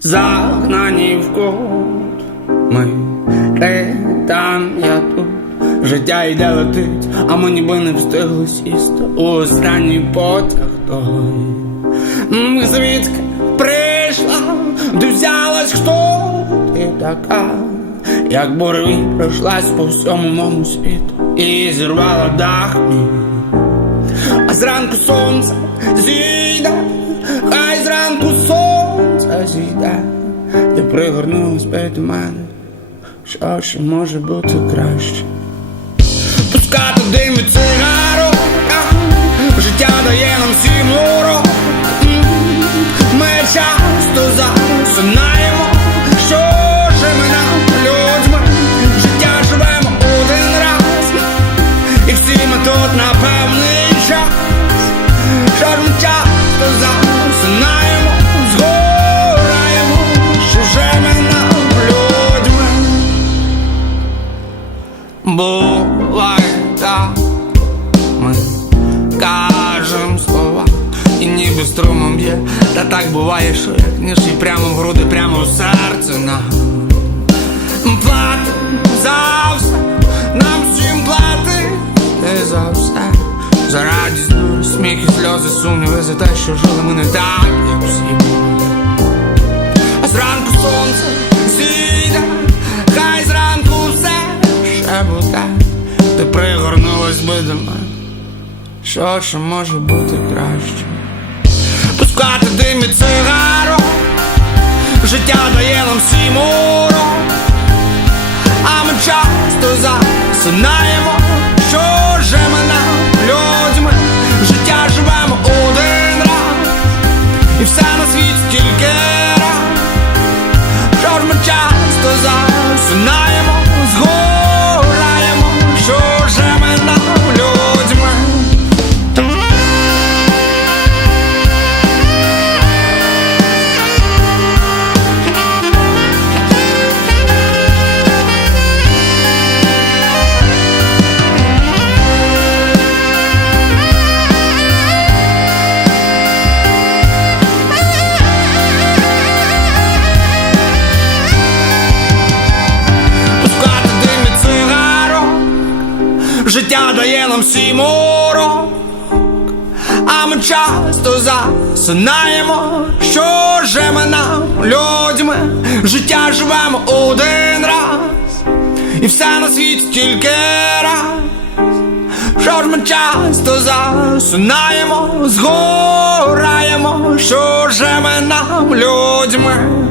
загнані в кут. Ми там, я тут. Життя йде летить, а ми ніби не встигли сісти у останній потяг той. Звідки прийшла, де взялась хто ти така, як буревій пройшлась по всьому моєму світу і зірвала дах мій. А зранку сонце зійде, зійде, ти пригорнулась до мене, що ще може бути краще. Пускати дим від цигарок, життя дає нам всім урок. Ми часто засинаємо, Буває так, ми кажем слова, і ніби струмом б'є, та так буває, що як ніж і прямо в груди, прямо в серце нам платим за все, нам всім платить і за все, за радість, дури, сміх і сльози, сумніви за те, що жили ми не так, як всі. А зранку би до мене. Що ще може бути краще? Пускати дим від цигарок, життя дає нам всім урок, а ми часто засинаємо, життя дає нам всім урок, а ми часто засинаємо, що же ми нам людьми, життя живемо один раз, і все на світі тільки раз. Що ж ми часто засинаємо, згораємо, що же ми нам людьми.